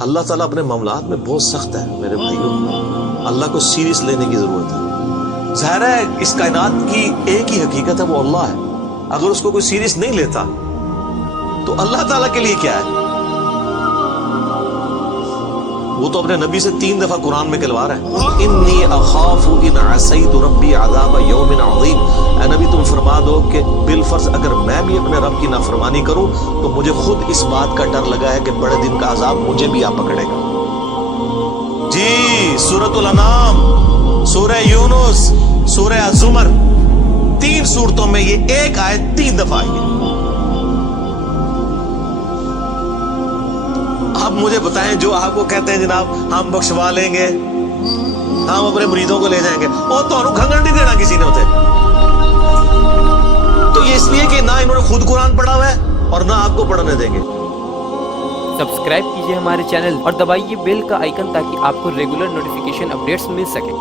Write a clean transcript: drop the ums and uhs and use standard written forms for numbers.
اللہ تعالیٰ اپنے معاملات میں بہت سخت ہے میرے بھائیوں، اللہ کو سیریس لینے کی ضرورت ہے۔ ظاہر ہے اس کائنات کی ایک ہی حقیقت ہے، وہ اللہ ہے، اگر اس کو کوئی سیریس نہیں لیتا تو اللہ تعالیٰ کے لیے کیا ہے؟ وہ تو اپنے نبی سے 3 دفعہ قرآن میں کہلوا رہا ہے، انی اخاف ان عصیت ربی عذاب یوم عظیم۔ اے نبی تم فرما دو کہ بالفرض اگر میں بھی اپنے رب کی نافرمانی کروں تو مجھے خود اس بات کا ڈر لگا ہے کہ بڑے دن کا عذاب مجھے بھی آ پکڑے گا۔ جی سورۃ الانعام، سورہ یونس، سورہ الزمر، 3 سورتوں میں یہ ایک آیت 3 دفعہ آئی ہے۔ اب مجھے بتائیں جو آپ کو کہتے ہیں جناب ہم بخشوا لیں گے، ہم اپنے مریدوں کو لے جائیں گے، اور تو کھنگڑ نہیں دینا کسی نے ہوتے، تو یہ اس لیے کہ نہ انہوں نے خود قرآن پڑھا ہوا ہے اور نہ آپ کو پڑھنے دیں گے۔ سبسکرائب کیجئے ہمارے چینل اور دبائیے بیل کا آئیکن تاکہ آپ کو ریگولر نوٹیفیکیشن اپڈیٹس مل سکے۔